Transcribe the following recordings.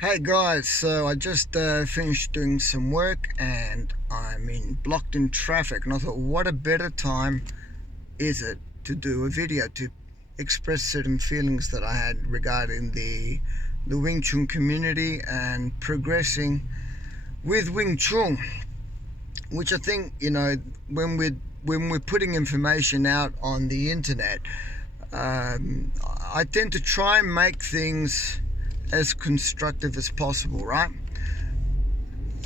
Hey guys, so I just finished doing some work and blocked in traffic, and I thought, what a better time is it to do a video to express certain feelings that I had regarding the Wing Chun community and progressing with Wing Chun, which I think, when we're putting information out on the internet, I tend to try and make things as constructive as possible, right?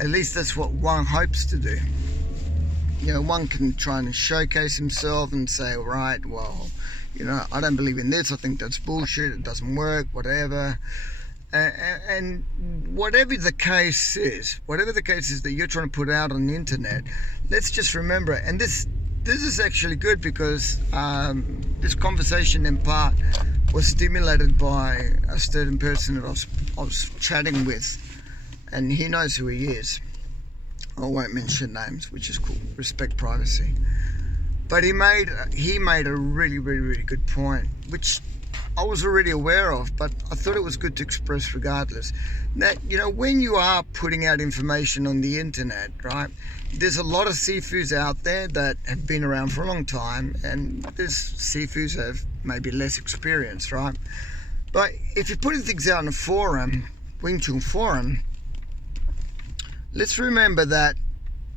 At least that's what one hopes to do. One can try and showcase himself and say, right, well, I don't believe in this, I think that's bullshit, it doesn't work, whatever. And whatever the case is that you're trying to put out on the internet, let's just remember, and this is actually good because this conversation in part was stimulated by a certain person that I was chatting with, and he knows who he is. I won't mention names, which is cool. Respect privacy. But he made a really, really, really good point, which I was already aware of, but I thought it was good to express regardless. That, when you are putting out information on the internet, right, there's a lot of sifus out there that have been around for a long time, and there's sifus that have maybe less experience, right? But if you're putting things out in a forum, Wing Chun forum, let's remember that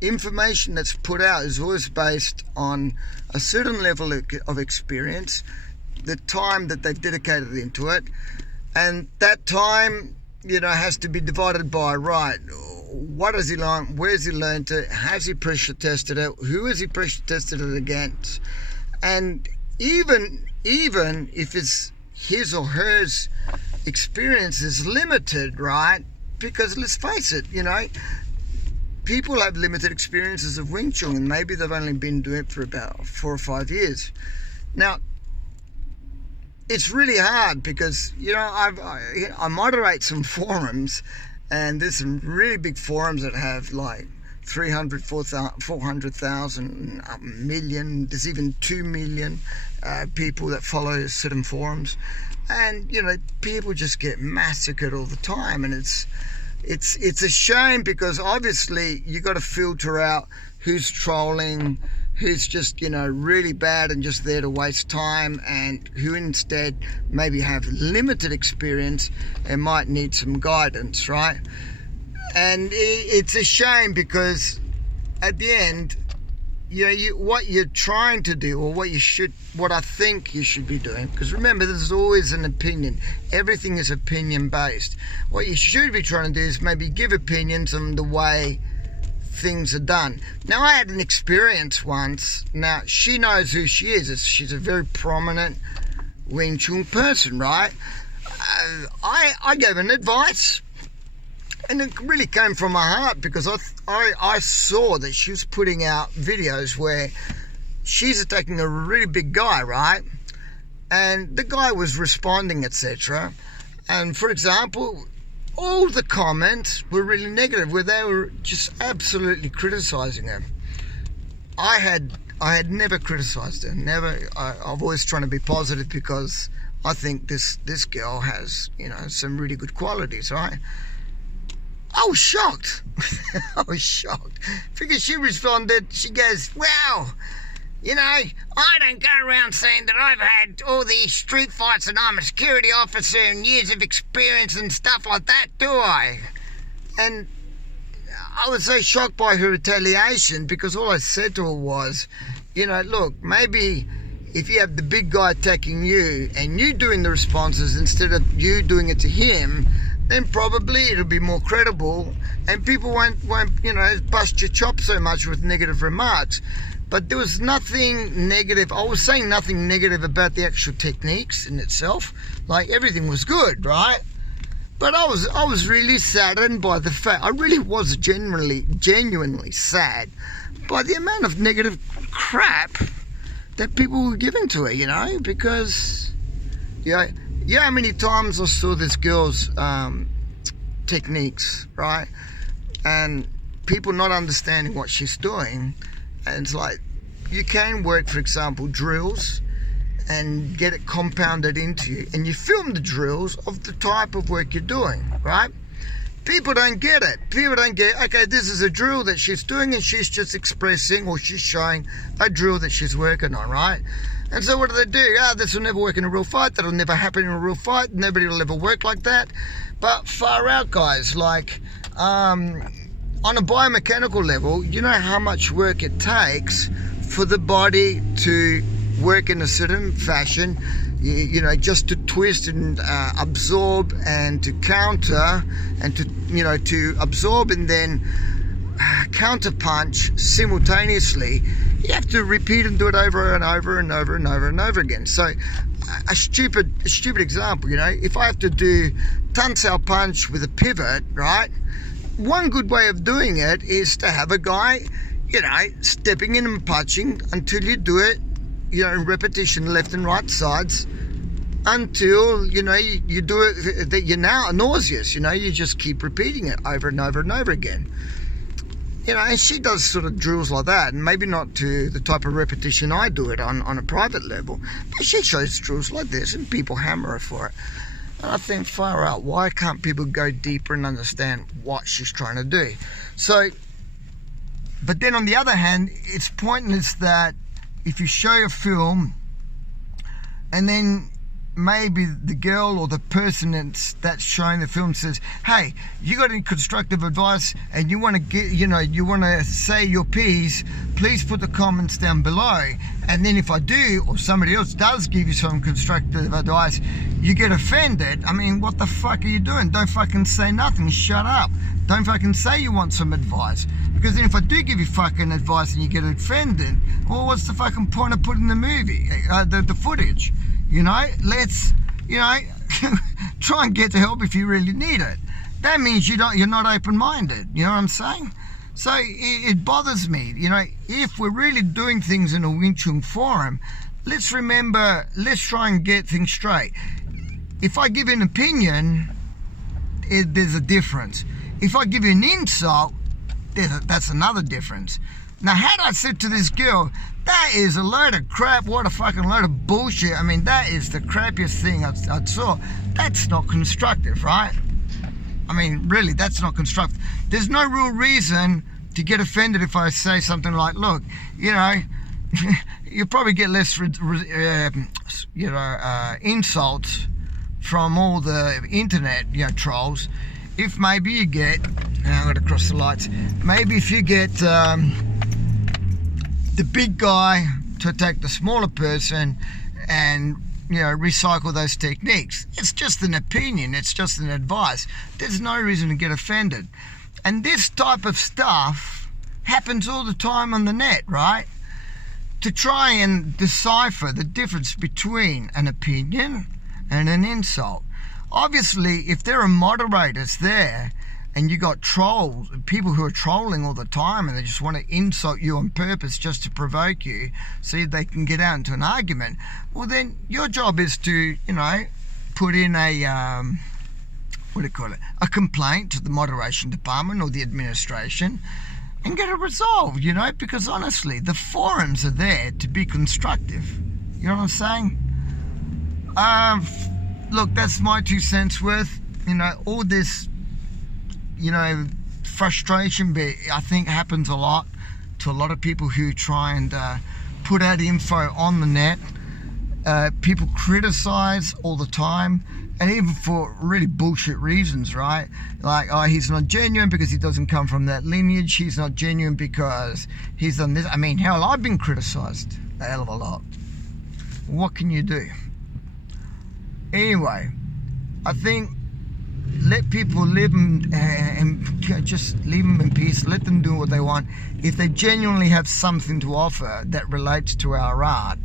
information that's put out is always based on a certain level of experience, the time that they've dedicated into it, and that time, has to be divided by, right, what has he learned, where's he learned it, has he pressure tested it, who has he pressure tested it against, and even if it's his or hers experience is limited, right, because let's face it, people have limited experiences of Wing Chun, and maybe they've only been doing it for about 4 or 5 years. Now, it's really hard because, I moderate some forums, and there's some really big forums that have like 300, 400,000, a million, there's even 2 million people that follow certain forums. And, people just get massacred all the time, and it's a shame because obviously you got to filter out who's trolling, who's just, really bad and just there to waste time, and who instead maybe have limited experience and might need some guidance, right? And it's a shame because at the end, what you're trying to do, or what I think you should be doing, because remember, there's always an opinion. Everything is opinion based. What you should be trying to do is maybe give opinions on the way things are done. Now, I had an experience once. Now, she knows who she is. She's a very prominent Wing Chun person, right? I gave an advice, and it really came from my heart because I saw that she was putting out videos where she's attacking a really big guy, right? And the guy was responding, etc. And for example, all the comments were really negative, where they were just absolutely criticizing her. I had never criticized her. Never. I've always trying to be positive because I think this girl has, some really good qualities, right? I was shocked. I was shocked because she responded. She goes, "Wow, I don't go around saying that I've had all these street fights and I'm a security officer and years of experience and stuff like that, do I?" And I was so shocked by her retaliation because all I said to her was, look, maybe if you have the big guy attacking you and you doing the responses instead of you doing it to him, then probably it'll be more credible and people won't bust your chops so much with negative remarks. But there was nothing negative. I was saying nothing negative about the actual techniques in itself. Like, everything was good, right? But I was really saddened by the fact, I really was genuinely sad by the amount of negative crap that people were giving to her, because, how many times I saw this girl's techniques, right? And people not understanding what she's doing. And it's like, you can work, for example, drills and get it compounded into you, and you film the drills of the type of work you're doing, right? People don't get it. People don't get, okay, this is a drill that she's doing and she's just expressing, or she's showing a drill that she's working on, right? And so what do? This will never work in a real fight. That'll never happen in a real fight. Nobody will ever work like that. But far out, guys, like on a biomechanical level, you know how much work it takes for the body to work in a certain fashion, you know, just to twist and absorb and to counter and to, you know, to absorb and then counter punch simultaneously. You have to repeat and do it over and over and over and over and over again. So a stupid example, you know, if I have to do Tansao punch with a pivot, right? One good way of doing it is to have a guy, you know, stepping in and punching until you do it, you know, in repetition, left and right sides, until, you know, you do it that you're now nauseous, you know, you just keep repeating it over and over and over again. You know, and she does sort of drills like that, and maybe not to the type of repetition I do it on a private level, but she shows drills like this and people hammer her for it. And I think, far out, why can't people go deeper and understand what she's trying to do? So, but then on the other hand, it's pointless that if you show a film and then maybe the girl or the person that's showing the film says, hey, you got any constructive advice and you want to get, you know, you want to say your piece, please put the comments down below. And then if I do, or somebody else does give you some constructive advice, you get offended. I mean, what the fuck are you doing? Don't fucking say nothing, shut up. Don't fucking say you want some advice. Because then if I do give you fucking advice and you get offended, well, what's the fucking point of putting the movie, the footage? You know, let's, you know, try and get the help if you really need it. That means you're not open-minded. You know what I'm saying? So it bothers me. You know, if we're really doing things in a Wing Chun forum, let's remember, let's try and get things straight. If I give you an opinion, there's a difference. If I give you an insult, that's another difference. Now, had I said to this girl, that is a load of crap, what a fucking load of bullshit, I mean, that is the crappiest thing I saw, that's not constructive, right? I mean, really, that's not constructive. There's no real reason to get offended if I say something like, look, you know, you probably get less, you know, insults from all the internet, you know, trolls, if maybe you get, I'm going to cross the lights, maybe if you get the big guy to attack the smaller person and, you know, recycle those techniques. It's just an opinion, it's just an advice. There's no reason to get offended. And this type of stuff happens all the time on the net, right? To try and decipher the difference between an opinion and an insult. Obviously, if there are moderators there and you got trolls, people who are trolling all the time and they just want to insult you on purpose just to provoke you so they can get out into an argument, well then your job is to, you know, put in a, a complaint to the moderation department or the administration and get it resolved, you know, because honestly, the forums are there to be constructive. You know what I'm saying? Look, that's my 2 cents worth. You know, all this, you know, frustration bit, I think happens a lot to a lot of people who try and put out info on the net. People criticize all the time, and even for really bullshit reasons, right? Like, oh, he's not genuine because he doesn't come from that lineage. He's not genuine because he's done this. I mean, hell, I've been criticized a hell of a lot. What can you do? Anyway, I think let people live and just leave them in peace. Let them do what they want. If they genuinely have something to offer that relates to our art,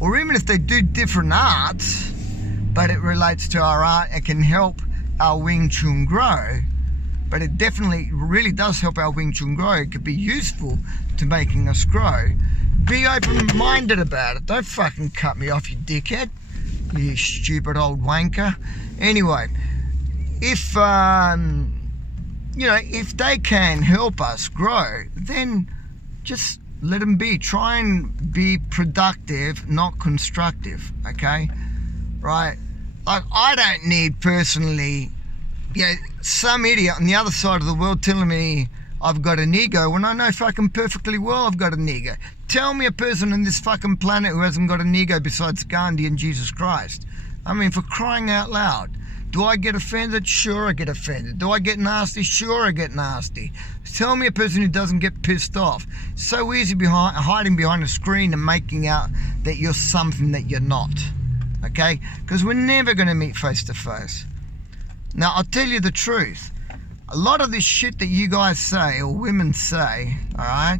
or even if they do different arts, but it relates to our art, it can help our Wing Chun grow. But it definitely really does help our Wing Chun grow. It could be useful to making us grow. Be open-minded about it. Don't fucking cut me off, you dickhead. You stupid old wanker. Anyway, if you know, if they can help us grow, then just let them be. Try and be productive, not constructive. Okay, right? Like, I don't need personally some idiot on the other side of the world telling me I've got an ego when I know fucking perfectly well I've got an ego. Tell me a person on this fucking planet who hasn't got an ego besides Gandhi and Jesus Christ. I mean, for crying out loud. Do I get offended? Sure, I get offended. Do I get nasty? Sure, I get nasty. Tell me a person who doesn't get pissed off. It's so easy hiding behind a screen and making out that you're something that you're not. Okay? Because we're never going to meet face to face. Now, I'll tell you the truth. A lot of this shit that you guys say, or women say, alright?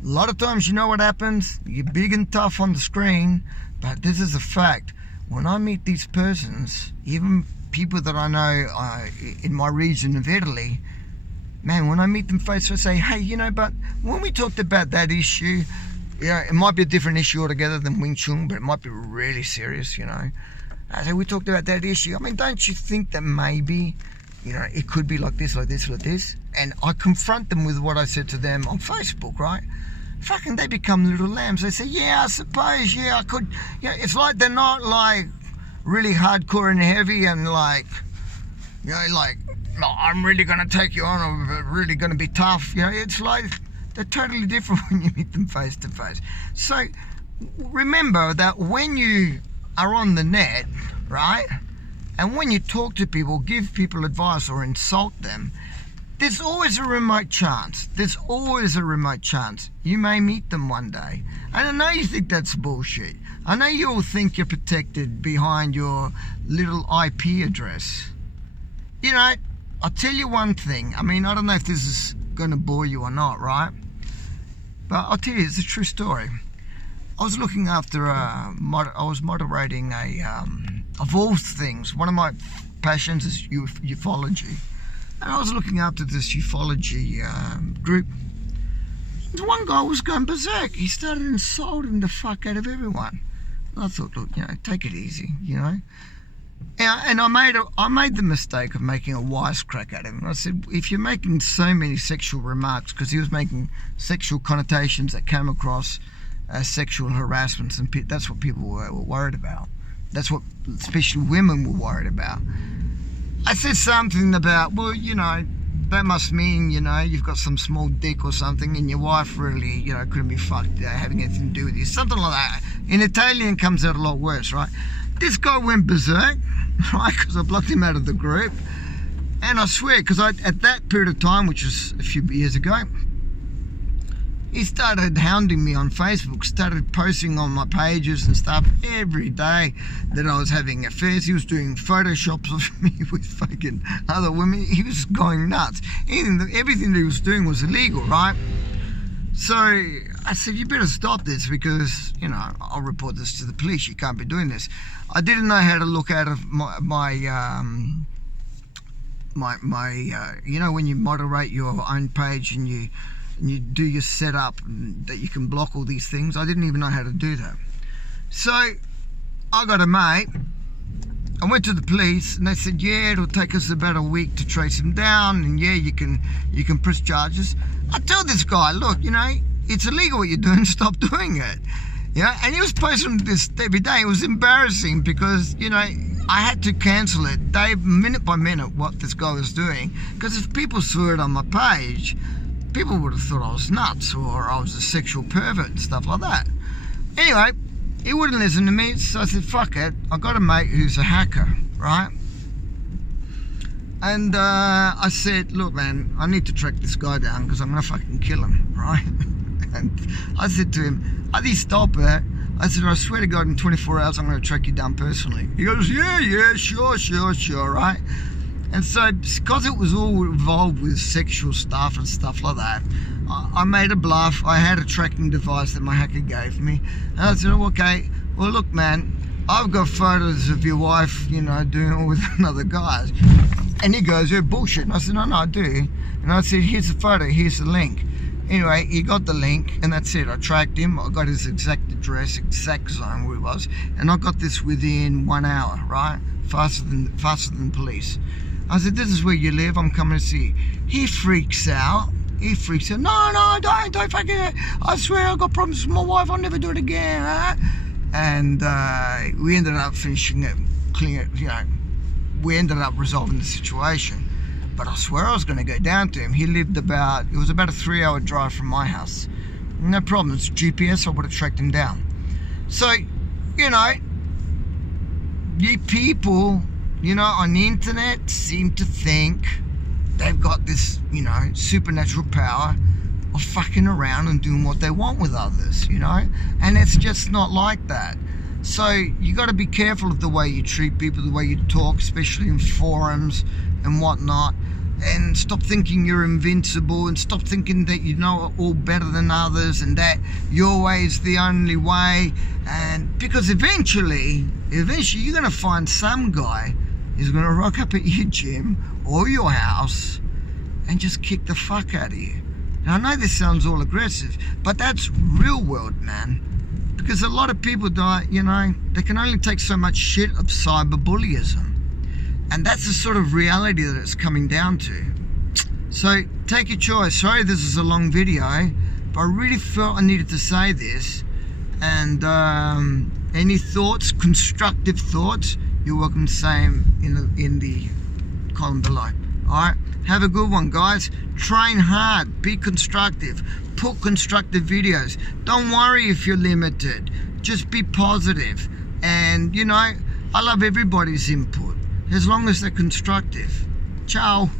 A lot of times, you know what happens? You're big and tough on the screen, but this is a fact. When I meet these persons, even people that I know in my region of Italy, man, when I meet them face to face, I say, hey, but when we talked about that issue, it might be a different issue altogether than Wing Chun, but it might be really serious, I say, we talked about that issue. I mean, don't you think that maybe, it could be like this, like this, like this? And I confront them with what I said to them on Facebook, right? Fucking, they become little lambs. They say, yeah, I suppose, yeah, I could. It's like they're not like really hardcore and heavy and like, no, I'm really going to take you on, I'm really going to be tough. It's like they're totally different when you meet them face to face. So remember that when you are on the net, right, and when you talk to people, give people advice or insult them, there's always a remote chance. There's always a remote chance you may meet them one day. And I know you think that's bullshit. I know you all think you're protected behind your little IP address. I'll tell you one thing. I mean, I don't know if this is going to bore you or not, right? But I'll tell you, it's a true story. I was looking after I was moderating of all things, one of my passions is ufology. And I was looking after this ufology group. One guy was going berserk. He started insulting the fuck out of everyone. And I thought, look, take it easy, And I made the mistake of making a wisecrack at him. And I said, if you're making so many sexual remarks, because he was making sexual connotations that came across as sexual harassments, and that's what people were worried about. That's what especially women were worried about. I said something about, well, that must mean, you've got some small dick or something, and your wife really, couldn't be fucked having anything to do with you. Something like that. In Italian comes out a lot worse, right? This guy went berserk, right? Because I blocked him out of the group. And I swear, because at that period of time, which was a few years ago, he started hounding me on Facebook, started posting on my pages and stuff every day that I was having affairs. He was doing photoshops of me with fucking other women. He was going nuts. Everything that he was doing was illegal, right? So I said, you better stop this because, I'll report this to the police. You can't be doing this. I didn't know how to look out of my when you moderate your own page and you do your setup that you can block all these things. I didn't even know how to do that. So I got a mate. I went to the police and they said, yeah, it'll take us about a week to trace him down, and yeah, you can press charges. I told this guy, look, it's illegal what you're doing, stop doing it. And he was posting this every day. It was embarrassing because, I had to cancel it minute by minute what this guy was doing, because if people saw it on my page, people would have thought I was nuts or I was a sexual pervert and stuff like that. Anyway, he wouldn't listen to me, so I said, fuck it. I got a mate who's a hacker, right? And I said, look, man, I need to track this guy down because I'm going to fucking kill him, right? And I said to him, Adi, stop it. I said, I swear to God, in 24 hours, I'm going to track you down personally. He goes, yeah, sure, right? And so, because it was all involved with sexual stuff and stuff like that, I made a bluff. I had a tracking device that my hacker gave me. And I said, okay, well, look, man, I've got photos of your wife, doing it with another guy. And he goes, yeah, bullshit. And I said, no, I do. And I said, here's the photo, here's the link. Anyway, he got the link, and that's it. I tracked him. I got his exact address, exact zone where he was. And I got this within 1 hour, right? Faster than police. I said, this is where you live, I'm coming to see you. He freaks out. No, don't fucking, I swear I've got problems with my wife, I'll never do it again. And we ended up finishing it, cleaning it, we ended up resolving the situation. But I swear I was going to go down to him. He lived it was about a 3-hour drive from my house. No problem, it's GPS, I would have tracked him down. So, you people, on the internet seem to think they've got this, supernatural power of fucking around and doing what they want with others, and it's just not like that. So you got to be careful of the way you treat people, the way you talk, especially in forums and whatnot, and stop thinking you're invincible, and stop thinking that you know it all better than others and that your way is the only way. And because eventually you're going to find some guy who's going to rock up at your gym or your house and just kick the fuck out of you. Now, I know this sounds all aggressive, but that's real world, man. Because a lot of people die, they can only take so much shit of cyberbullyism. And that's the sort of reality that it's coming down to. So take your choice. Sorry this is a long video, but I really felt I needed to say this. And any thoughts, constructive thoughts, you're welcome to say them in the column below. Alright, have a good one, guys. Train hard, be constructive, put constructive videos. Don't worry if you're limited, just be positive. And I love everybody's input as long as they're constructive. Ciao.